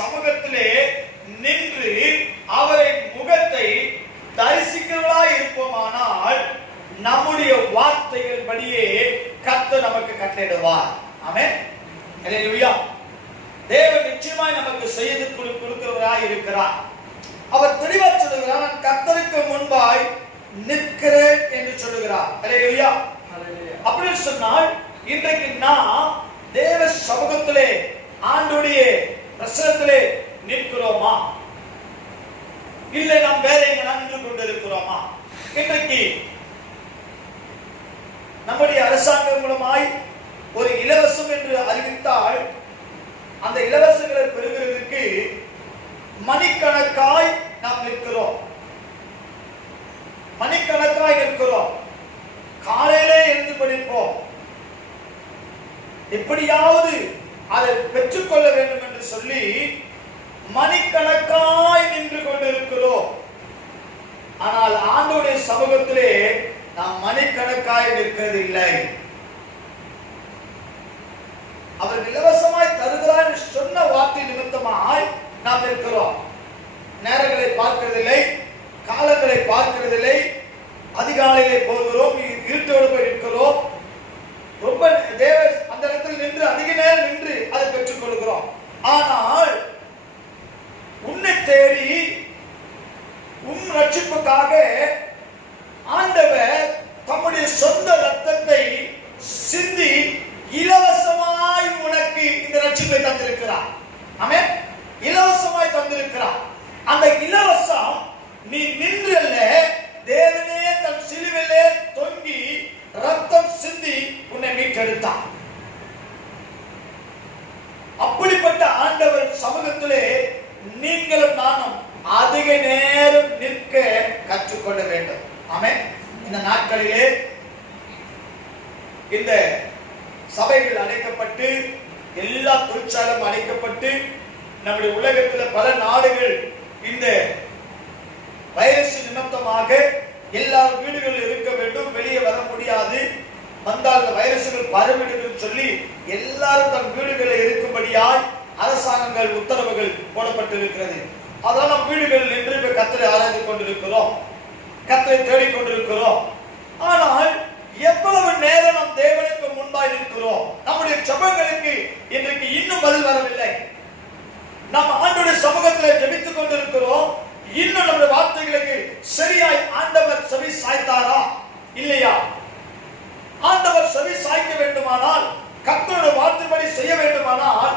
சமூகத்திலே நின்று அவரை முகத்தை தரிசிக்கிறவர்களாய் இருப்போமானால் நம்முடைய வார்த்தைகள் படியே கர்த்தர் நமக்கு கட்டளையிடுவார். ஆமென். அல்லேலூயா. தேவன் நிச்சயமாய் நமக்கு செய்து கொடுக்கிறவராய் இருக்கிறார். அவர் தெளிவாக சொல்லுகிறார், நான் கர்த்தருக்கு முன்பாய் நிற்கிறேன் என்று சொல்லுகிறார். அல்லேலூயா. அப்படி சொன்னால் இன்றைக்கு நாம் தேவ சமூகத்திலே ஆண்டவருடைய பிரசன்னத்திலே நிற்கிறோமா, இல்லை நாம் வேற எங்க நின்று கொண்டிருக்கிறோமா? இன்றைக்கு நம்முடைய அரசாங்கம் மூலமாய் ஒரு இலவசம் என்று அறிவித்தால் அந்த இலவசங்களை பெறுகிறதுக்கு மணிக்கணக்காய் நாம் நிற்கிறோம். மணிக்கணக்காய் நிற்கிறோம். காலையிலே எழுந்து படிப்போம், எப்படியாவது அதை பெற்றுக்கொள்ள வேண்டும் என்று சொல்லி மணிக்கணக்காய் நின்று கொண்டிருக்கிறோம். ஆனால் ஆண்டவருடைய சமூகத்திலே நாம் மணிக்கணக்காய் நிற்கிறது இல்லை. அவர் இலவசமாய் தருகிறார் என்று சொன்ன வார்த்தை நிமித்தமாய் நாம் இருக்கிறோம். நேரங்களை பார்க்கிறதில்லை, காலங்களை பார்க்கிறதில்லை. அதிகாலையிலே போகிறோம், இருட்டோடு போய் இருக்கிறோம். ரொம்ப தேவ அந்த இடத்தில் நின்று அதிக நேரம் நின்று அதை பெற்றுக் கொள்கிறோம். ஆனால் உன்னை தேடி உன் ரட்சிப்புக்காக ஆண்டவர் தம்முடைய சொந்த ரத்தத்தை சிந்தி இலவசமாய் உனக்கு இந்த ரட்சிப்பை தந்திருக்கிறார். ஆமென். இலவசமாய் தந்திருக்கிறார். அந்த இலவசம் நீ நின்றல்ல, தேவனே தன் சிலுவையிலே தொங்கி ரத்தம் சிந்தி உன்னை மீட்டெடுத்தார். அப்படிப்பட்ட ஆண்டவர் சமூகத்திலே நீங்களும் நானும் அதிக நேரம் நிற்க கற்றுக்கொள்ள வேண்டும். ஆமென். இந்த நாட்களிலே இந்த சபைகள் அடைக்கப்பட்டு எல்லா தொழிற்சாலையும் அடைக்கப்பட்டு நம்முடைய உலகத்தில் பல நாடுகள் இந்த வைரஸ் நிமித்தமாக எல்லா வீடுகளில் இருக்க வேண்டும், வெளியே வர முடியாது, வந்தால் இந்த வைரசுகள் பரவிடும் சொல்லி எல்லாரும் தன் வீடுகளில் இருக்கும்படியாய் அரசாங்கங்கள் உத்தரவுகள் போடப்பட்டிருக்கிறது. அதனால் நம் வீடுகளில் நின்று கர்த்தரை ஆராய்ந்து கொண்டிருக்கிறோம், கர்த்தரை தேடிக்கொண்டிருக்கிறோம். ஆனால் எவ்வளவு நேரம் நம் தேவனுக்கு முன்பாய் இருக்கிறோம்? நம்முடைய ஜெபங்களுக்கு இன்றைக்கு இன்னும் பதில் வரவில்லை. நாம் ஆண்டவருடைய சமூகத்தில் ஜெபித்துக் கொண்டிருக்கிறோம். இன்னும் நம்முடைய வார்த்தைகளுக்கு சரியாய் ஆண்டவர் செவி சாய்த்தாரா இல்லையா? ஆண்டவர் செவி சாய்க்க வேண்டுமானால், கர்த்தருடைய வார்த்தைப்படி செய்ய வேண்டுமானால்,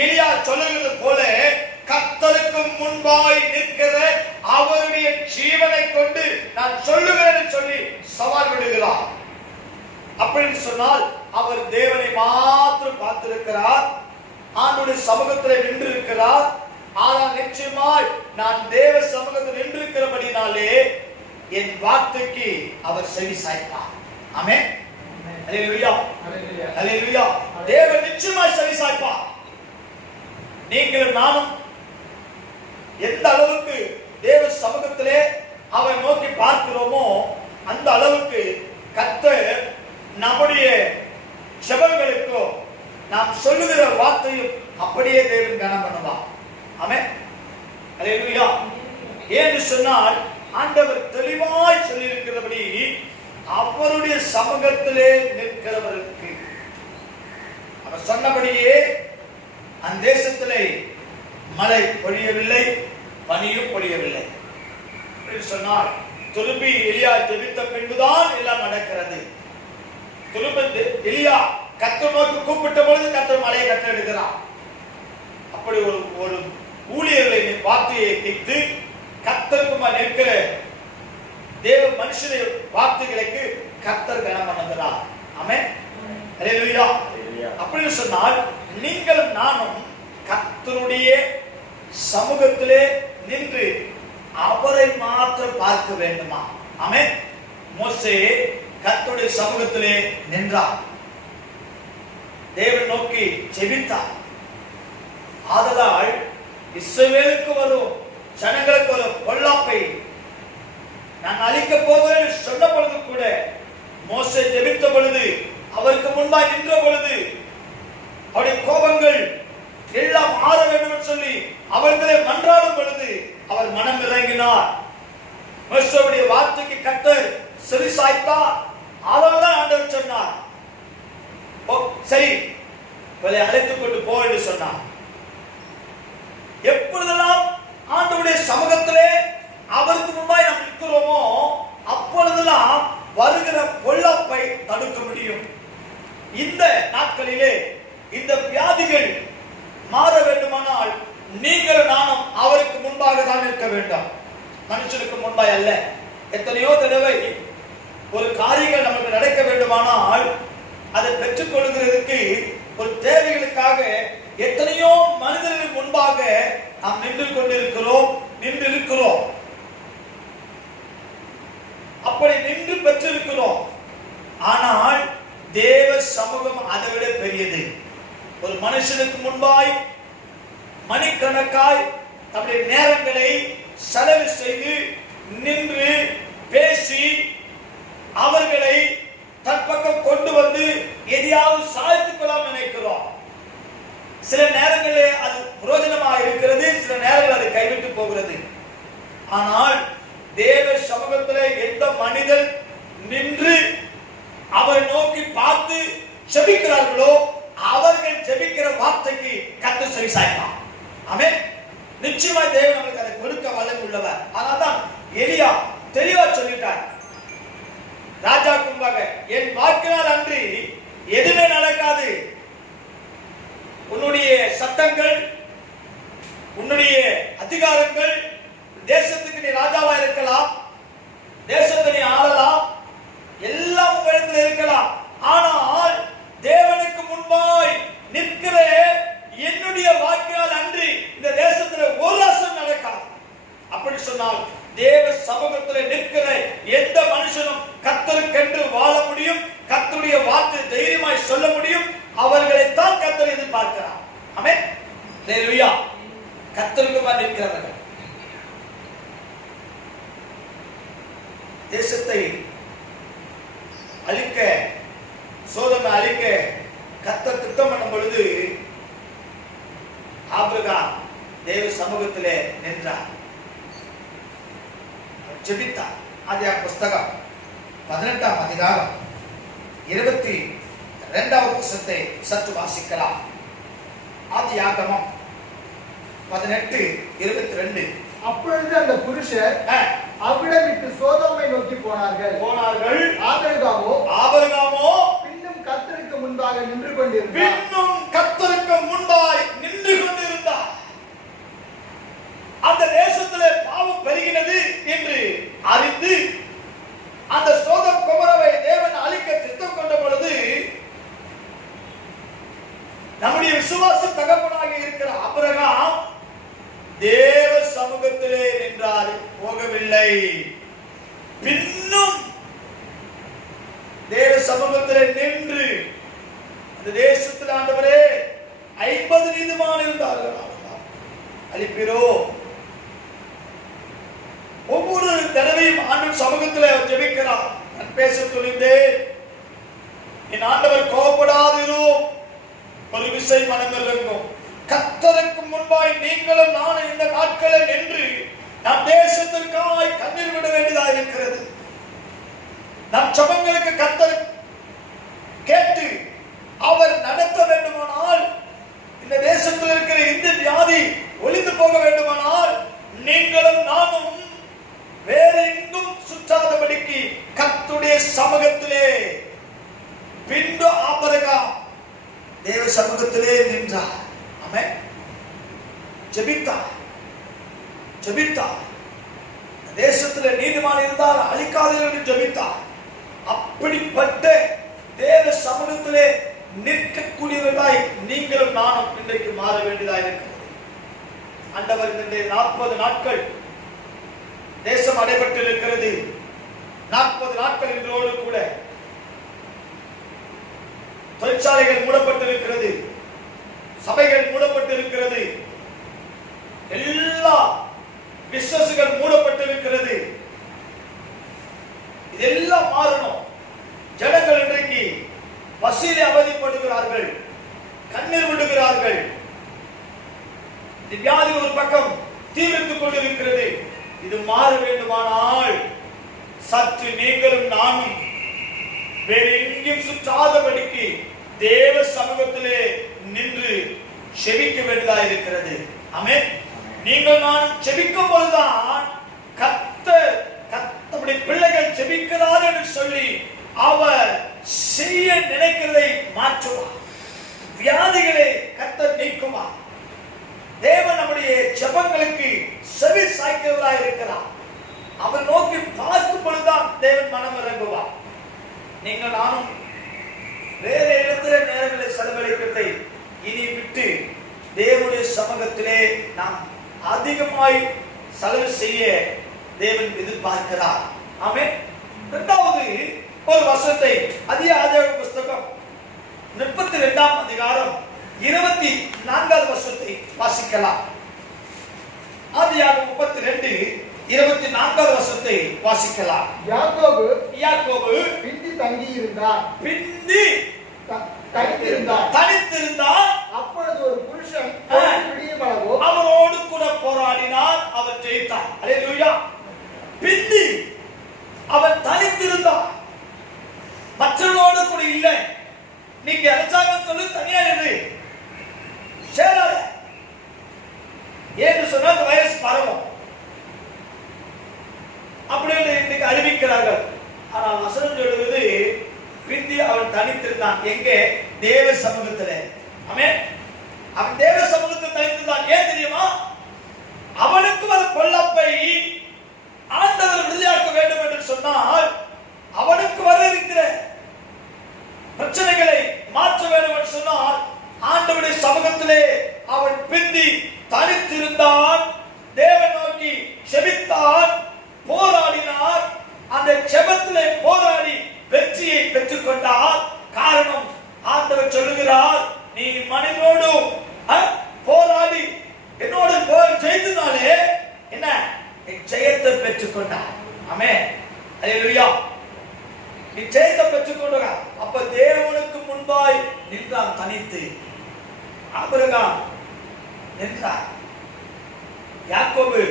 எலியா சொல்லுகிறது போல கர்த்தருக்கு முன்பாய் நிற்கிற அவருடைய ஜீவனை கொண்டு நான் சொல்லுகிறேன் சொல்லி சவால் விடுகிறார். அப்படின்னு சொன்னால் அவர் தேவனை மாத்திரம் பார்த்திருக்கிறார், ஆண்டவருடைய சமூகத்தில் நின்று இருக்கிறார். ஆனால் நிச்சயமாய் நான் தேவ சமூகத்தில் நின்றிருக்கிறபடினாலே என் வார்த்தைக்கு அவர் செவி சாய்ப்பார். ஆமென். அல்லேலூயா. அல்லேலூயா. தேவன் நிச்சயமாய் செவி சாய்ப்பார். நீங்களும் நானும் எந்த அளவுக்கு தேவ சமூகத்திலே அவரை நோக்கி பார்க்கிறோமோ அந்த அளவுக்கு கர்த்தர் நம்முடைய ஜெபங்களுக்கோ நாம் சொல்லுகிற வார்த்தையும் அப்படியே தேவன் கனம் பண்ணுவார். ஆமென். அல்லேலூயா. ஏன்னு சொன்னால் ஆண்டவர் தெளிவாய் சொல்லி இருக்கிறபடி அவருடைய சமூகத்திலே நிற்கிறவருக்கு அவர் சொன்னபடியே அந்த தேசத்திலே மழை பொழியவில்லை, பனியும் பொழியவில்லை. சொன்னால் திரும்பி எலியா ஜெபித்த பின்புதான் எல்லாம் நடக்கிறது. திரும்ப எலியா கர்த்தர் நோக்கி கூப்பிட்ட பொழுது கர்த்தர் மழையை கட்டளையிடுகிறார். அப்படி ஒரு ஊழியர்களை வார்த்தையை கேட்டு கர்த்தருக்கு நிற்கிற தேவ மனுஷனுடைய வார்த்தைகளுக்கு கர்த்தர் கனம் பண்ணுகிறார். ஆமென். அல்லேலூயா. அப்படின்னு சொன்னால் நீங்களும் நானும் கர்த்தருடைய சமூகத்திலே நின்று அவரை மாத்திரம் பார்க்க வேண்டுமா? ஆமென். மோசே கர்த்தருடைய சமூகத்திலே நின்றார், தேவன் நோக்கி ஜெபித்தார். ஆதலால் இஸ்ரவேலுக்கு வரும் ஜனங்களுக்கு வரும் பொல்லாப்பை நான் அழிக்க போகிறேன் சொன்ன பொழுது கூட மோசே ஜெபித்த பொழுது, அவருக்கு முன்பாக நின்ற பொழுது அவருடைய கோபங்கள் எல்லாம் மாற வேண்டும் என்று சொல்லி அவர்களை மன்றாடும் பொழுது அவர் மனம் இறங்கினார். மோசேயுடைய வார்த்தைக்கு கர்த்தர் செவிசாய்த்தார். அதனால்தான் ஆண்டவர் சொன்னார், சரி இவளை அழைத்துக் கொண்டு போ என்று சொன்னார். எப்பொழுதெல்லாம் ஆண்டவருடைய சமூகத்திலே அவருக்கு முன்பாய் நாம் நிற்கிறோமோ அப்பொழுதெல்லாம் வருகிற பொல்லாப்பை தடுக்க முடியும். இந்த நாட்களிலே இந்த வியாதிகள் மாற வேண்டுமானால் நீங்கள் நானும் அவருக்கு முன்பாக தான் நிற்க வேண்டும், மனுஷனுக்கு முன்பாய் அல்ல. எத்தனையோ தடவை ஒரு காரியங்கள் நமக்கு நடக்க வேண்டுமானால் அதை பெற்றுக் கொள்கிறதுக்கு ஒரு தேவைகளுக்காக எத்தனையோ மனிதர்கள் முன்பாக நாம் நின்று கொண்டிருக்கிறோம். அப்படி நின்று பெற்றிருக்கிறோம். ஆனால் தேவ சமூகம் அதை விட பெரியது. ஒரு மனுஷனுக்கு முன்பாய் மணிக்கணக்காய் நம்முடைய நேரங்களை செலவு செய்து நின்று பேசி அவர்களை தற்பக்கம் கொண்டு வந்து எதையாவது சாதித்துக் கொள்ளலாம் நினைக்கிறோம். சில நேரங்களில் அது பிரயோஜனமாக இருக்கிறது, சில நேரங்கள் அது கைவிட்டு போகிறது. ஆனால் தேவ சமூகத்திலே எந்த மனிதன் நின்று அவரை நோக்கி பார்த்து ஜெபிக்கிறார்களோ அவர்கள் ஜெபிக்கிற வார்த்தைக்கு கர்த்தர் செவிசாய்ப்பார். ஆமென். நிச்சயமாய் தேவன் நமக்கு அதை கொடுக்க வல்லமை உள்ளவர். அதனால்தான் எலியா தெளிவா சொல்லிட்டார், ராஜா கும்பாக என் வாக்கினால் அன்றி எதுவுமே நடக்காது. உன்னுடைய சட்டங்கள், உன்னுடைய அதிகாரங்கள், தேசத்துக்கு நீ ராஜாவா இருக்கலாம், தேசத்தை நீ ஆளலாம், எல்லாம் உங்களிடத்தில் இருக்கலாம். ஆனால் தேவனுக்கு முன்பாய் நிற்கிற என்னுடைய வாக்கினால் அன்றி இந்த தேசத்தில் ஒரு ராசம் நடக்காது. அப்படி சொன்னால் தேவ சமூகத்தில் நிற்கிற எந்த மனுஷனும் கர்த்தருக்கென்று வாழ முடியும், கர்த்தருடைய வார்த்தை தைரியமாய் சொல்ல முடியும். அவர்களைத்தான் கர்த்தர் எதிர்பார்க்கிறார். ஆமென். ஹல்லேலூயா. கர்த்தருக்கு முன்பாக நிற்கிறவர்கள் தேசத்தை அழிக்க, சோதோமை அழிக்க கர்த்தர் திட்டம் பண்ணும் பொழுது ஆபிரகாம் தேவ சமூகத்திலே நின்றார், ஜெபித்தார். ஆதியாகம புஸ்தகம் 18ஆம் அதிகாரம் 22வது வசனத்தை சற்று வாசிக்கலாம். ஆதியாகமம் 18:22. அப்பொழுது அந்த புருஷர் அவ்விடம் விட்டு சோதோமை நோக்கி போனார்கள். ஆபிரகாமோ பின்னும் கர்த்தருக்கு முன்பாக நின்று கொண்டிருந்தார். அந்த தேசத்திலே பாவம் பெருகினது என்று அறிந்து அந்த சோதோம் கொமோராவை தேவன் அழிக்க திட்டம் கொண்ட பொழுது நம்முடைய விசுவாச தகப்பனாக இருக்கிற ஆபிரகாம் தேவ சமூகத்திலே நின்றார், போகவில்லை. பின்னும் தேவ சமூகத்திலே நின்று அந்த தேசத்தில் ஆண்டவரே 50 நீதிமான் இருந்தார்கள், அழிப்பீரோ. ஒவ்வொரு தடவையும் ஆண்டவர் சமூகத்தில் ஜெபிக்கிறார். நான் பேச துணிந்தேன், என் ஆண்டவர் கோபப்படாதிரும், ஒரு விசை மனங்கள் இருக்கும். கர்த்தருக்கு முன்பாய் நீங்களும் நானும் இந்த நாட்களில் நின்று நம் தேசத்திற்காய் கண்ணீர் விட வேண்டியதாக இருக்கிறது. நம் ஜெபங்களுக்கு கர்த்தர் கேட்டு அவர் நடத்த வேண்டுமானால், இந்த தேசத்தில் இருக்கிற இந்த வியாதி ஒளிந்து போக வேண்டுமானால் நீங்களும் நானும் வேற எங்கும் சுற்றாதபடிக்கு கர்த்தருடைய சமூகத்திலே. பின்பு ஆபிரகாம் தேவ சமூகத்திலே நின்றார். ஆமென். ஜெபித்தார். தேசத்திலே நீதிமான் இருந்தால் அழிக்காதீர்கள் என்று ஜெபித்தார். அப்படிப்பட்ட தேவ சமூகத்திலே நிற்கக்கூடியவர்களாய் நீங்களும் நானும் இன்றைக்கு மாற வேண்டியதாக இருக்கிறது. ஆண்டவர் இந்த 40 நாட்கள் தேசம் அடைபட்டு இருக்கிறது. 40 நாட்கள் இன்றோடு கூட தொழிற்சாலைகள் மூடப்பட்டிருக்கிறது, சபைகள் மூடப்பட்டிருக்கிறது, எல்லா பிசினஸ்கள் மூடப்பட்டிருக்கிறது. இதெல்லாம் மாறணும். ஜனங்கள் இன்றைக்கு பசியிலே அவதிப்படுகிறார்கள், கண்ணீர் விடுகிறார்கள். வியாதி ஒரு பக்கம் தீவிரித்துக் கொண்டிருக்கிறது. இது மாற வேண்டுமானால் சற்று நீங்களும் நானும் வேறு எங்கேயும் சுற்றாதபடிக்கு தேவ சமூகத்திலே நின்று செபிக்க வேண்டியதாக இருக்கிறது. ஆமென். நீங்கள் நான் செபிக்கும் பொழுதுதான் கர்த்தர் தம்முடைய பிள்ளைகள் செபிக்கிறார் என்று சொல்லி அவர் செய்ய நினைக்கிறதை மாற்றுவார். வியாதிகளை கர்த்தர் நீக்குவார். தேவன் நம்முடைய ஜெபங்களுக்கு செவி சாய்க்கிறவராக இருக்கிறார். அவர் நோக்கி பார்க்கும் பொழுதுதான் தேவன் மனம் இறங்குவார். நீங்கள் நானும் வேற இடத்துல நேரங்களை செலவழிக்கிறதை இனி விட்டு தேவனுடைய சமூகத்திலே நாம் அதிகமாய் செலவு செய்ய தேவன் எதிர்பார்க்கிறார். ஆமென். இரண்டாவது ஒரு வசனத்தை ஆதியாகம புஸ்தகம் 32ஆம் அதிகாரம் 24வது வசனத்தை வாசிக்கலாம். ஆதியாகமம் 32:24வது வசனத்தை வாசிக்கலாம். யாக்கோபு பிந்தி தங்கி இருந்தார். தனித்திருந்தார். அப்பொழுது ஒரு புருஷன் அவரோடு கூட போராடினார். அவர் ஜெயித்தார். அல்லேலூயா. பிந்தி அவன் தனித்திருந்தார். மற்றவர்களோடு கூட இல்லை. நீங்க அரசாங்கத்தோடு தனியா இரு, சேராத. ஏன்னு சொன்னா அந்த வைரஸ் பரவும் அப்படின்னு இன்னைக்கு அறிவிக்கிறார்கள். ஆனால் வசனம் சொல்லுவது பிந்தி அவன் தனித்திருந்தான். எங்கே? தேவ சமூகத்திலே. ஆமென். அவன் தேவ சமூகத்தில் தனித்திருந்தான். ஏன் தெரியுமா? அவனுக்கு ஒரு பொல்லாப்பை ஆண்டவர் விடுதலையாக்க வேண்டும் என்று சொன்னால் அவனுக்கு வர இருக்கிற பிரச்சனைகளை மாற்ற வேண்டும் என்று சொன்னால் ஆண்டவருடைய சமூகத்திலே அவன் பிந்தி தனித்திருந்தான். தேவன் நோக்கி செபித்தான், போராடினார். அந்த ஜெபத்திலே போராடி வெற்றியை பெற்றுக் கொண்டார். காரணம், ஆண்டவர் சொல்லுகிறார், நீ மனிதனோடு போராடி என்னோடு ஜெயித்தனாலே என்ன ஜெயத்தை பெற்றுக் கொண்டார். ஆமென். அல்லேலூயா. நீ ஜெயத்தை பெற்றுக் கொண்டார். அப்ப தேவனுக்கு முன்பாய் நின்றான் தனித்து. ஆபிரகாம் நின்றார். யாக்கோபு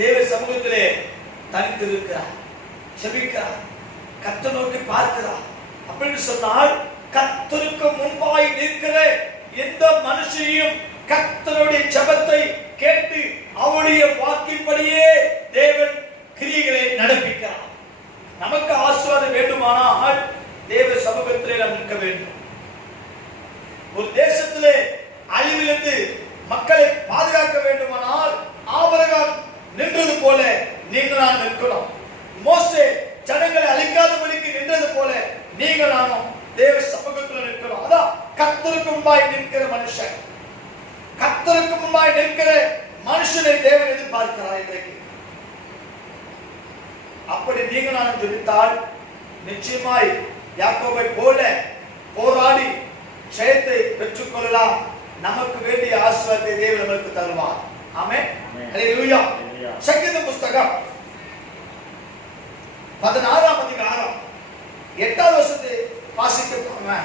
தேவ சமூகத்திலே தனித்து இருக்கிறார், செபிக்கிறார், கர்த்தரை நோக்கி பார்க்கிறார். அப்படின்னு சொன்னால் கர்த்தருக்கு முன்பாய் நிற்கிற எந்த மனுஷனையும் கர்த்தருடைய ஜெபத்தை கேட்டு அவருடைய வாக்கின்படியே தேவன் கிரியைகளை நடப்பிக்கிறார். நமக்கு ஆசீர்வாதம் வேண்டுமானால் தேவ சமூகத்திலே நாம் நிற்க வேண்டும். ஒரு தேசத்திலே அழிவிலிருந்து மக்களை பாதுகாக்க வேண்டுமானால் ஆபிரகாம் நின்றது போல நீங்கள் நான் நிற்கணும். மோசே ஜனங்களை அழிக்காதபடிக்கு நின்றது போல நீங்கள் நானும் தேவ சமூகத்தில் நிற்கணும். அதான் கர்த்தருக்கு முன்பாய் நிற்கிற மனுஷன். கர்த்தருக்கு முன்பாய் நிற்கிற மனுஷனை தேவன் எதிர்பார்க்கிறார் இன்றைக்கு. அப்படி நீங்கள் நான் ஜெபித்தால் நிச்சயமாய் யாக்கோபை போல போராடி ஜெயத்தை பெற்றுக் கொள்ளலாம். நமக்கு வேண்டிய ஆசீர்வாதத்தை தேவன் நமக்கு தருவார். ஆமென். அல்லேலூயா. சங்கீத புஸ்தகம் 16ஆம் அதிகாரம் 8வது வசனத்தை வாசிக்கலாமா?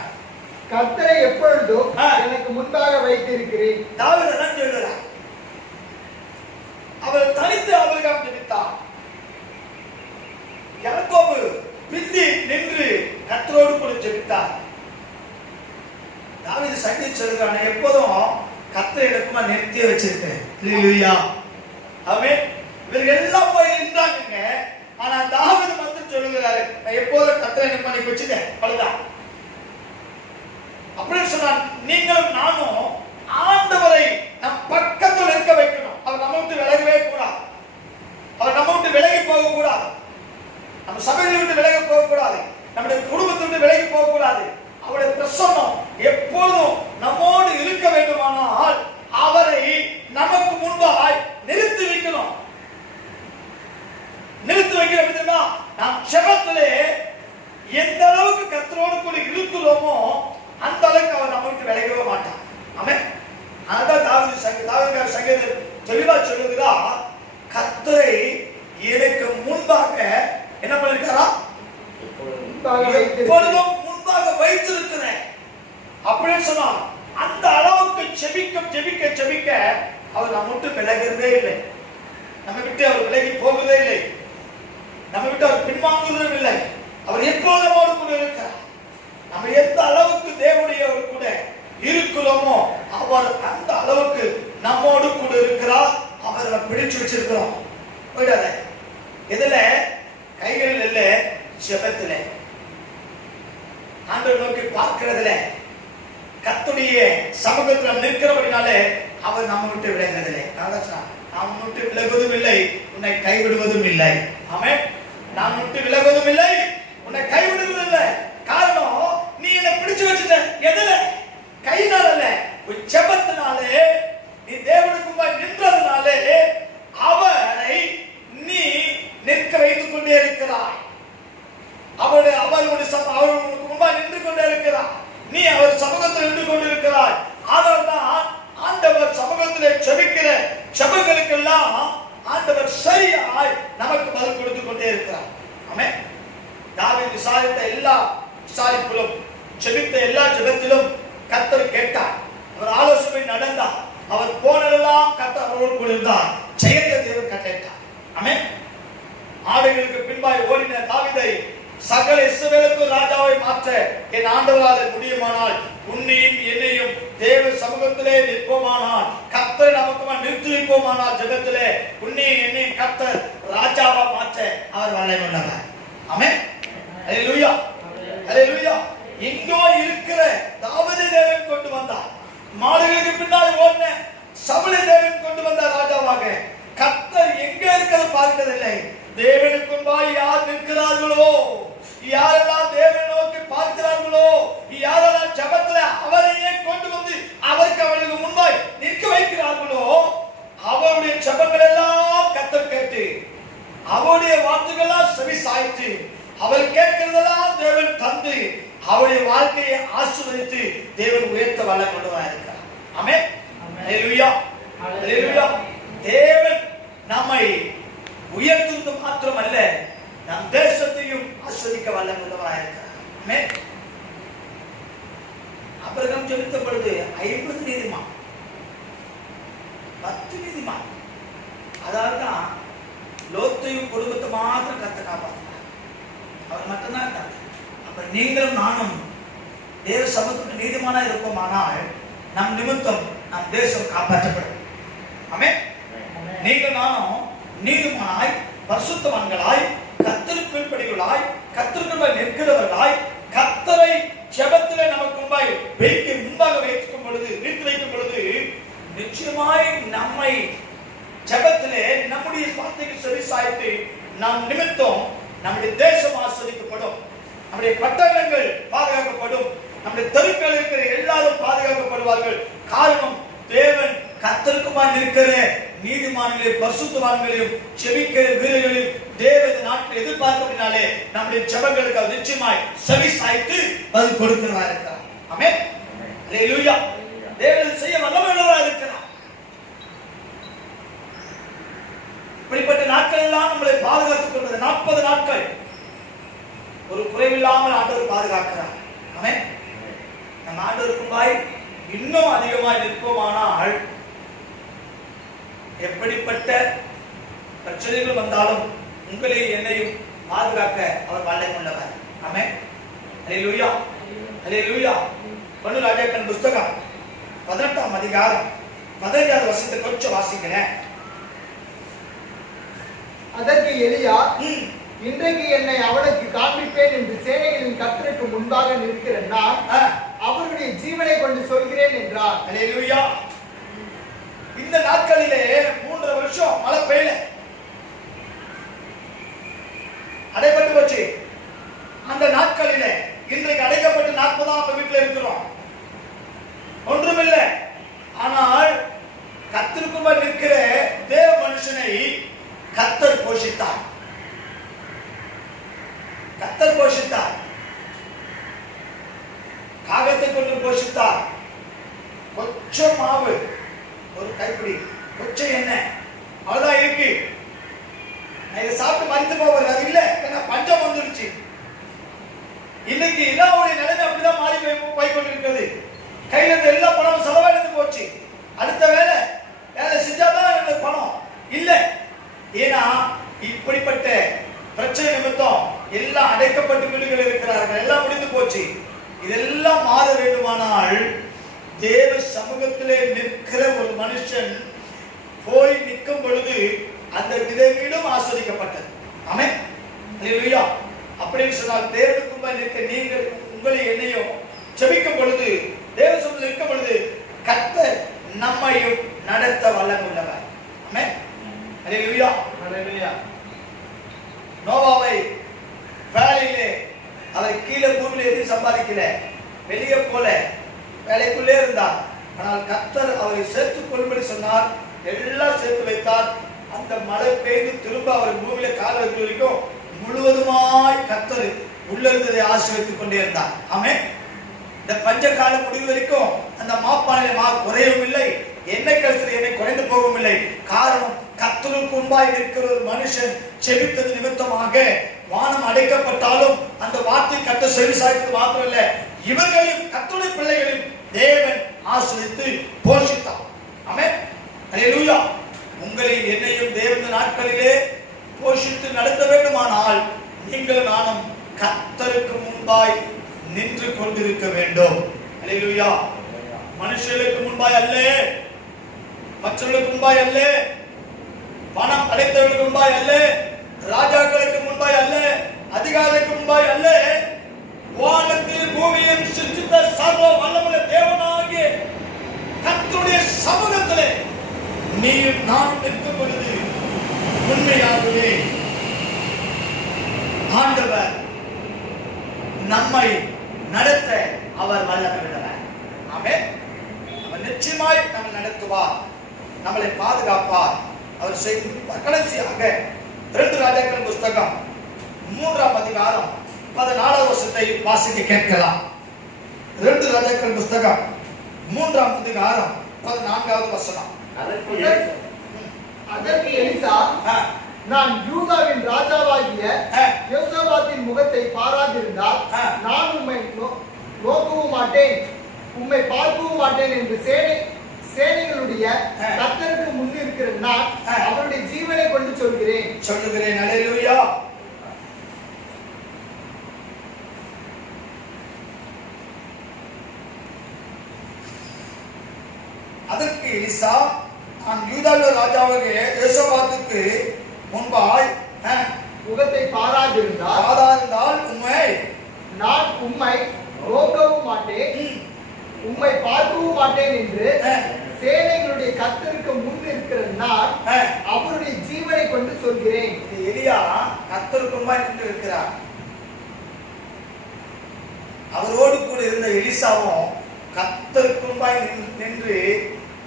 கர்த்தரை எப்பொழுதும் எனக்கு முன்பாக வைத்திருக்கிறேன். தாவீது தான் சொல்றார். அவர் தனித்து ஆபிரகாம் ஜெபித்தார். யாக்கோபு பிந்தி நின்று கர்த்தரோடு கூட ஜெபித்தார். தாவீது சங்கீதம் சொல்றானே, எப்போதும் கர்த்தரை இடமா நிறுத்தியே வச்சிருக்கேன். அல்லேலூயா. ஆமென். இவர்கள் எல்லாம் போய் நின்றாங்க. ஆனா தாவீது மட்டும் சொல்லுகிறாரு, நான் எப்போதும் கர்த்தரை நிம்மதி வச்சுட்டேன். அவ்வளவுதான். அப்படின்னு சொன்னா நீங்களும் நானும் ஆண்டவரை நம் பக்கத்தில் இருக்க வைக்கணும். அவர் நம்ம விட்டு விலகவே கூடாது. அவர் நம்ம விட்டு விலகி போக கூடாது. நம்ம சபையை விட்டு விலகி போக கூடாது. நம்முடைய குடும்பத்தை விட்டு விலகி போக கூடாது. அவருடைய பிரசன்னம் எப்போதும் நம்மோடு இருக்க வேண்டுமானால் அவரை நமக்கு முன்பாய் நிறுத்தி வைக்கணும். நிறுத்தி வைக்கிற விதமா நாம் ஜெபத்திலே எந்த அளவுக்கு கர்த்தரோடு கூட இருக்கிறோமோ அந்த அளவுக்கு அவர் நம்ம விட்டு விலகவே மாட்டார். ஆமென். அதான் தாவீது சங்கீதம் தெளிவா சொல்லுகிறார், கர்த்தரை எனக்கு முன்பாக என்ன பண்ணிருக்காரா? எப்பொழுதும் முன்பாக வைத்திருக்கிறேன் அப்படின்னு சொன்னா அந்த அளவுக்கு செபிக்க அவர் நம்ம விட்டு விலகிறதே இல்லை. நம்ம விட்டு அவர் விலகி போவதே இல்லை. நம்ம விட்டு அவர் பின்வாங்குவதும் இல்லை. அவர் எப்போதும் நம்மோடு கூட இருக்கிறார். நம்ம எந்த அளவுக்கு தேவனுடையவர் கூட இருக்கிறோமோ அவர் அந்த அளவுக்கு நம்மோடு கூட இருக்கிறார். அவரை பிடிச்சு வச்சிருக்கிறோம். போயிடாத. எதுல? கைகளில் இல்ல, ஜெபத்துல, ஆண்டவர் நோக்கி பார்க்கிறதுல, கர்த்தருடைய சமூகத்தில் நிற்கிறபடினாலே அவர் நம்ம விட்டு விலகிறதில்லை. நாம் விட்டு விலகுவதும் இல்லை, உன்னை கைவிடுவதும் இல்லை. ஆமென். நான் விட்டு விலகுவதும் இல்லை, உன்னை கைவிடுவதும் இல்லை. காரணம், நீ என்னை பிடிச்சு வச்சுட்ட. எதுல? கையினால அல்ல, ஜெபத்தினாலே, நீ தேவனுக்கு முன்பாக நின்றதுனாலே அவரை நீ நிற்க வைத்துக் கொண்டே இருக்கிறாய். அவருக்கு முன்பாக நின்று கொண்டே இருக்கிறாய். நீ அவர் சமூகத்தில் நின்று கொண்டிருக்கிறாய். அதனால்தான் ஆண்டவர் சமூகத்திலே ஜெபிக்கிற ஜெபங்களுக்கெல்லாம் ஆண்டவர் சரியாய் நமக்கு பதில் கொடுத்துக் கொண்டே இருக்கிறார். ஆமென். தாவீது விசாரித்த எல்லா விசாரிப்பிலும், ஜெபித்த எல்லா ஜெபத்திலும் கர்த்தர் கேட்டார். அவர் ஆலோசனை நடந்தார். அவர் போனதெல்லாம் கர்த்தர் அவரோடு கூட இருந்தார். ஜெயத்தை தேவன் கட்டளையிட்டார். ஆமென். ஆடுகளுக்கு பின்பாய் ஓடின தாவீதை சகல இஸ்ரவேலுக்கு ராஜாவை மாற்ற என் ஆண்டவரால் முடியுமானால், உன்னையும் என்னையும் தேவ சமூகத்திலே நிற்போமானால், கர்த்தர் நமக்கு நிறுத்தி வைப்போமானால், ஜெபத்திலே உன்னையும் என்னையும் கர்த்தர் ராஜாவா மாற்ற அவர் வல்லமையுள்ளவர். ஆமென். அல்லேலூயா, அல்லேலூயா. எங்கோ இருக்கிற தாவீதை தேவன் கொண்டு வந்தார். மாடுகளுக்கு பின்னால் ஓடின சவுலை தேவன் கொண்டு வந்தார் ராஜாவாக. கர்த்தர் எங்க இருக்கிறது பார்க்கவில்லை. தேவனுக்கு முன்பாக யார் நிற்கிறார்களோ, யாரெல்லாம் தேவனை நோக்கி பார்க்கிறார்களோ, யாரெல்லாம் ஜெபத்துல அவரையே கொண்டு வந்து அவர்களுக்கு முன்பாய் நிற்க வைக்கிறார்களோ, அவருடைய ஜெபங்கள் எல்லாம் கர்த்தர் கேட்டு, அவருடைய வார்த்தைகள்லாம் செவி சாய்த்து, அவர் கேட்கிறதெல்லாம் தேவன் தந்து, அவருடைய வாழ்க்கையை ஆசீர்வதித்து தேவன் உயர்த்த வல்லமை கொண்டவராக இருக்கிறார். ஆமென். அல்லேலூயா, அல்லேலூயா. தேவன் நம்மை உயர்த்துவது மாத்திரமல்ல, நம் தேசத்தையும் ஆஸ்வதிக்க வல்லமை உள்ளவராக இருக்கிறார். ஆமென். ஆபிரகாம் ஜெபித்த பொழுது 50 நீதிமான், 10 நீதிமான். அதான் லோத்தையும் குடும்பத்தை மாத்திரம் கர்த்தர் காப்பாற்றினார். அவர் மட்டும்தான் கர்த்தர். அப்ப நீங்களும் நானும் தேவ சமூகத்துக்கு நீதிமானா இருப்போமானால் நம் நிமித்தம் நம் தேசம் காப்பாற்றப்படும். ஆமென். நீங்கள் நானும் நீதிமானாய், பரிசுத்தவான்களாய், கர்த்தருக்கு கீழ்ப்படிகளாய், கர்த்தருக்கு நிற்கிறவர்களாய், கர்த்தரை ஜெபத்திலே நமக்கு முன்பாக வைக்கும் பொழுது, நிறுத்தி வைக்கும் பொழுது, நிச்சயமாய் நம்மை ஜெபத்திலே நம்முடைய வார்த்தைக்கு செவி சாய்த்து நம் நிமித்தம் நம்முடைய தேசம் ஆசீர்வதிக்கப்படும். நம்முடைய பட்டணங்கள் பாதுகாக்கப்படும். நம்முடைய தெருக்களில் இருக்கிற எல்லாரும் பாதுகாக்கப்படுவார்கள். காரணம், தேவன் கர்த்தருக்குமாய் நிற்கிற நீதிமான்களையும் பரிசுத்தவான்களையும் ஜெபிக்கிற வீரர்களையும் தேவன் நாட்டில் எதிர்பார்ப்பதினாலே நம்முடைய ஜெபங்களுக்கு அவர் நிச்சயமாய் செவி சாய்த்து பதில் கொடுக்கிறவராக இருக்கிறார். ஆமென். அல்லேலூயா. தேவன் செய்ய வல்லமையுள்ளவராக இருக்கிறார். இப்படிப்பட்ட நாட்கள் எல்லாம் நம்மளை பாதுகாத்துக் கொண்டது. 40 நாட்கள் ஒரு குறைவில்லாமல் ஆண்டவர் பாதுகாக்கிறார். ஆமென். நம் ஆண்டவருக்குமாய் இன்னும் அதிகமாய் நிற்போமானால் எப்படிப்பட்ட பிரச்சனைகள் வந்தாலும் உங்களையும் என்னையும் பாதுகாக்க அவர் வல்லமை உள்ளவர். ஆமென். அல்லேலூயா, அல்லேலூயா. 1 ராஜாக்கள் புத்தகம் 18ஆம் அதிகாரம் 15வது வசனத்தை கொஞ்சம் வாசிக்கிறேன். அதற்கு எலியா, இன்றைக்கு என்னை அவனுக்கு காண்பிப்பேன் என்று சேனைகளின் கர்த்தருக்கு முன்பாக நிற்கிற நான் அவருடைய ஜீவனை கொண்டு சொல்கிறேன் என்றார். அல்லேலூயா. இந்த நாட்களிலே 3 வருஷம் மழை பெய்யல, அடைபட்டு போச்சு. அந்த நாட்களிலே இன்றைக்கு அடைக்கப்பட்டு 40ஆம் வீட்டில் இருக்கிறோம். ஒன்றுமில்லை. ஆனால் கர்த்தருக்கு நிற்கிற தேவ மனுஷனை கர்த்தர் போஷித்தார். கர்த்தர் போஷித்தார். காகத்தை கொண்டு போஷித்தார். கொஞ்சம் மாவு, ஒரு கைப்பிடி, கொஞ்சம் எண்ணெய், அவ்வளவுதான் இருக்கு. இதை சாப்பிட்டு மறித்து போவது அது இல்லை. ஏன்னா பஞ்சம் வந்துருச்சு. இன்னைக்கு எல்லாருடைய நிலைமை அப்படிதான் மாறி போய் கொண்டிருக்கிறது. கையில இருந்து எல்லா பணமும் செலவழிந்து போச்சு. அடுத்த வேலை பிரச்சனை நிமித்தம் எல்லாம் அடைக்கப்பட்டு வீடுகள் இருக்கிறார்கள், எல்லாம் முடிந்து போச்சு. இதெல்லாம் மாற வேண்டுமானால் தேவ சமூகத்திலே நிற்கிற ஒரு மனுஷன் போய் நிற்கும் பொழுது அந்த விதை வீடும் ஆஸ்வதிக்கப்பட்டது. ஆமென், அல்லேலூயா. அப்படின்னு சொன்னால் தேவனுக்கு நிற்க நீங்கள் உங்களை என்னையும் ஜெபிக்கும் பொழுது, தேவ சமூகத்தில் நிற்கும் பொழுது கர்த்தர் நம்மையும் நடத்த வல்லமையுள்ளவர். ஆமென், அல்லேலூயா, அல்லேலூயா. நோவாவை வேலையிலே அவர் கீழே பூமியில எதுவும் சம்பாதிக்கல, வெளியே போல வேலைக்குள்ளே இருந்தார். ஆனால் கர்த்தர் அவரை சேர்த்துக் கொள்ளும்படி சொன்னார், எல்லாம் சேர்த்து வைத்தார். அந்த மழை பெய்து திரும்ப அவர் பூமியில கால வைக்கிற வரைக்கும் முழுவதுமாய் கர்த்தர் உள்ள இருந்ததை ஆசீர்வதித்துக் கொண்டே இருந்தார். ஆமென். இந்த பஞ்ச காலம் முடிவு வரைக்கும் அந்த மாப்பானையில மா குறையவும் இல்லை, எண்ணெய் கழுத்தில் எண்ணெய் குறைந்து போகவும் இல்லை. காரணம், கர்த்தருக்கு முன்பாய் நிற்கிற ஒரு மனுஷன் செபித்தது நிமித்தமாக வானம் அடைக்கப்பட்டாலும் அந்த வார்த்தை கர்த்தர் செவி சாய்த்தது மாத்திரமல்ல, இவர்களையும் கர்த்தருடைய பிள்ளைகளையும் தேவன் ஆசீர்வதித்து போஷித்தார். ஆமென், அல்லேலூயா. உங்களை என்னையும் தேவன் நாட்களிலே போஷித்து நடத்த வேண்டுமானால் நீங்கள் நானும் கர்த்தருக்கு முன்பாய் நின்று கொண்டிருக்க வேண்டும். அல்லேலூயா. மனுஷர்களுக்கு முன்பாய் அல்ல, மற்றவர்களுக்கு முன்பாய் அல்ல, பணம் படைத்தவர்களுக்கு முன்பாய் அல்ல, ராஜாக்களுக்கு முன்பாய் அல்ல, அதிகாரிகளுக்கு முன்பாய் அல்ல, வானத்தில் பூமியையும் சிருஷ்டித்த சர்வ வல்லமையுள்ள தேவனாகிய கர்த்தருடைய சமூகத்திலே நீயும் நான் நிற்கும் பொழுது உண்மையாகவே ஆண்டவர் நம்மை நடத்த அவர் வல்லமையுள்ளவர். ஆமென். அவர் நிச்சயமாய் நம்மை நடத்துவார், நம்மளை பாதுகாப்பார், அவர் செய்து முடிப்பார். கடைசியாக 2 ராஜாக்கள் புஸ்தகம் 3ஆம் அதிகாரம் 14வது வசனத்தை வாசிக்க கேட்கலாம். 2 ராஜாக்கள் புஸ்தகம் 3ஆம் அதிகாரம் 14வது வசனம். அதற்கு எலிசா, நான் யூதாவின் ராஜாவாகிய யோசபாத்தின் முகத்தை பாராதிருந்தால் நான் உம்மை நோக்கவும் மாட்டேன், உம்மை பார்க்கவும் மாட்டேன் என்று சேனைகளுடைய கர்த்தருக்கு முன்னிருக்கிற நான் அவருடைய ஜீவனை கொண்டு சொல்கிறேன். அல்லேலூயா. அதற்கு எலிசா, நான் யூதாவின் ராஜாவாகிய யோசபாத்துக்கு முன்பாய் முகத்தை பாராதிருந்தால் நான் உம்மை நோக்கவும் மாட்டேன், உம்மை பார்க்கவும் மாட்டேன் என்று சேனைகளுடைய கர்த்தருக்கு முன் இருக்கிற நான் அவருடைய ஜீவனை கொண்டு சொல்கிறேன். எலியா கர்த்தருக்கு முன்பாய் நின்று இருக்கிறார். அவரோடு கூட இருந்த எலிசாவும் கர்த்தருக்கு முன்பாய் நின்று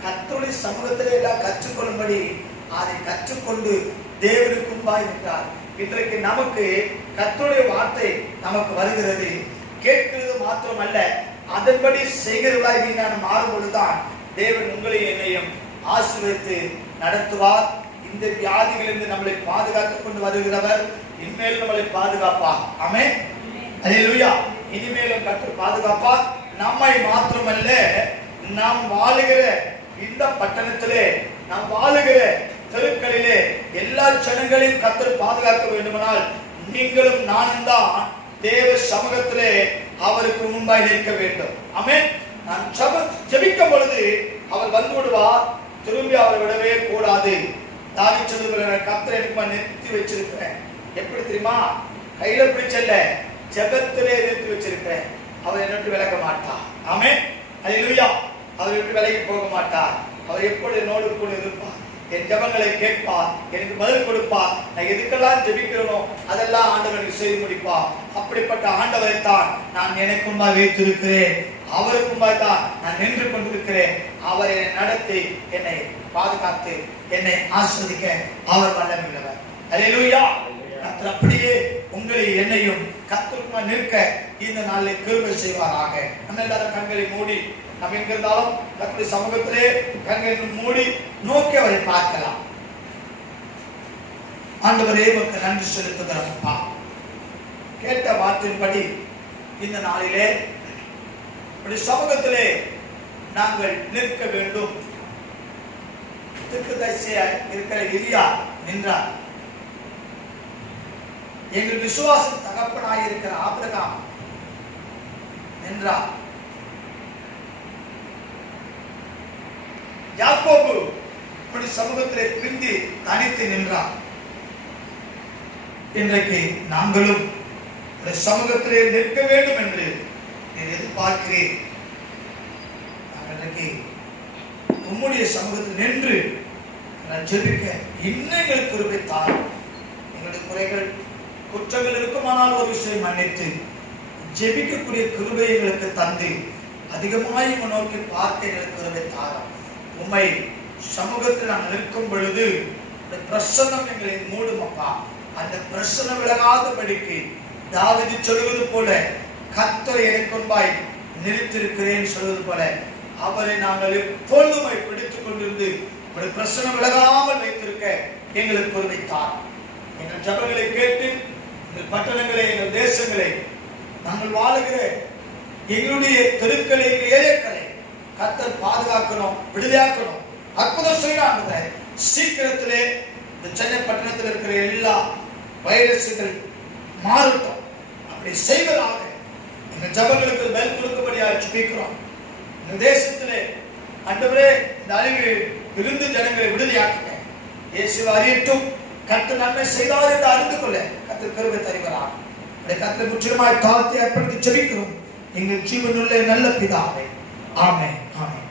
கர்த்தருடைய சமூகத்திலே எல்லாம் கற்றுக்கொள்ளும்படி அதை கற்றுக்கொண்டு தேவனுக்கு முன்பாய் நின்றார். இன்றைக்கு நமக்கு கர்த்தருடைய வார்த்தை நமக்கு வருகிறது, கேட்கிறது மாத்திரமல்ல, அதன்படி செய்கிறவர்களாய் நீங்கள் மாறும் பொழுதுதான் தேவன் உங்களை என்னையும் ஆசீர்வதித்து நடத்துவார். இந்த வியாதிகளிலிருந்து நம்மளை பாதுகாத்துக் கொண்டு வருகிறவர் இனிமேல் நம்மளை பாதுகாப்பார். ஆமென், அல்லேலூயா. இனிமேலும் கர்த்தர் பாதுகாப்பார். நம்மை மாத்திரமல்ல, நாம் வாழுகிற இந்த பட்டணத்திலே, நாம் வாழுகிற தெருக்களிலே எல்லா ஜனங்களையும் கர்த்தர் பாதுகாக்க வேண்டுமானால் நீங்களும் நானும் தான் தேவ சமூகத்திலே அவருக்கு முன்பாய் நிற்க வேண்டும். ஆமென். நான் ஜெபிக்கும் பொழுது அவர் வந்து விடுவார், திரும்பி அவர் விடவே கூடாது. தாவீது சொல்லுகிற கர்த்தர் எனக்கு நிறுத்தி வச்சிருக்கிறேன். எப்படி தெரியுமா? கையில பிடிச்சல்ல, ஜெபத்திலே நிறுத்தி வச்சிருக்கிறேன். அவர் என்னட்டு விலக மாட்டார். ஆமென், அல்லேலூயா. அவர் விட்டு விலகி போக மாட்டார். அவர் எப்படி என்னோடு கூட இருப்பார், என் ஜெபங்களை கேட்பார், எனக்கு பதில் கொடுப்பார். நான் எதுக்கெல்லாம் ஜெபிக்கிறேனோ அதெல்லாம் ஆண்டவருக்கு செய்து முடிப்பார். அப்படிப்பட்ட ஆண்டவரை தான் நான் எனக்கு முன்பாக வைத்திருக்கிறேன். அவருக்கு முன்பாக தான் நான் நின்று கொண்டிருக்கிறேன். அவர் என்னை நடத்தி, என்னை பாதுகாத்து, என்னை ஆஸ்வதிக்க அவர் வல்லமையுள்ளவர். அல்லேலூயா. கர்த்தர் அப்படியே உங்களை என்னையும் கர்த்தருக்கு நிற்க இந்த நாளில் கிருபை செய்வாராக. நம்ம எல்லாரும் கண்களை மூடி, நம்ம எங்க இருந்தாலும் கர்த்தருடைய சமூகத்திலே கண்களை மூடி நோக்கி அவரை பார்க்கலாம். ஆண்டவரே, உமக்கு நன்றி செலுத்துகிறோம்ப்பா. கேட்ட வார்த்தையின்படி இந்த நாளிலே சமூகத்திலே நாங்கள் நிற்க வேண்டும். தீர்க்கதரிசியாய் இருக்கிற எலியா நின்றார். எங்கள் விசுவாசம் தகப்பனாயிருக்கிற ஆபிரகாம் என்றார். யாக்கோபு இப்படி சமூகத்திலே பிந்தி தனித்து நின்றார். இன்றைக்கு நாங்களும் சமூகத்திலே நிற்க வேண்டும் என்று எதிர்பார்க்கிறேன். இன்றைக்கு உம்முடைய சமூகத்தில் நின்று ஜெபிக்க இன்னும் எங்களுக்கு கிருபை தாரும். எங்களுடைய குறைகள் குற்றங்கள் இருக்குமானால் ஒரு விஷயம் மன்னித்து ஜெபிக்கக்கூடிய கிருபை எங்களுக்கு தந்து அதிகமாய் நோக்கி பார்க்க எங்களுக்கு கிருபை தாரும். உம்மை சமூகத்தில் நாங்கள் நிற்கும் பொழுது பிரசன்னம் எங்களை மூடும் அப்பா. அந்த பிரசன்னம் விலகாதபடிக்கு தாவீது சொல்வது போல கர்த்தர் எனக்கு முன்பாய் நிறுத்திருக்கிறேன் சொல்வது போல அவரை நாங்கள் எப்பொழுதும் பிடித்துக் கொண்டிருந்து ஒரு பிரசன்னம் விலகாமல் வைத்திருக்க எங்களுக்கு கிருபை தாரும். எங்கள் ஜெபங்களை கேட்டு எங்கள் பட்டணங்களை எங்கள் தேசங்களை நாங்கள் வாழுகிற எங்களுடைய தெருக்களை எங்கள் ஏழைக்களை கர்த்தர் பாதுகாக்கணும், விடுதலையாக்கணும், அற்புதம் செய்யறாங்க. சீக்கிரத்திலே இந்த சென்னை பட்டணத்தில் இருக்கிற எல்லா வைரசுகள் மாறட்டும். அப்படி செய்வதாக இந்த ஜபங்களுக்கு மேல் கொடுக்கபடியாக ஜெபிக்கிறோம். இந்த தேசத்திலே ஆண்டவரே இந்த அழிவு இருந்து ஜனங்களை விடுதலையாக்குங்க. இயேசுவை அறியட்டும். கர்த்தர் நன்மை செய்தார் என்று அறிந்து கொள்ள கர்த்தர் கிருபை தருகிறார். கர்த்தரை முற்றிலுமாய் தாழ்த்தி அர்ப்பணித்து ஜெபிக்கிறோம் எங்கள் ஜீவனுள்ள நல்ல பிதாவே. ஆமென். ஆமென்.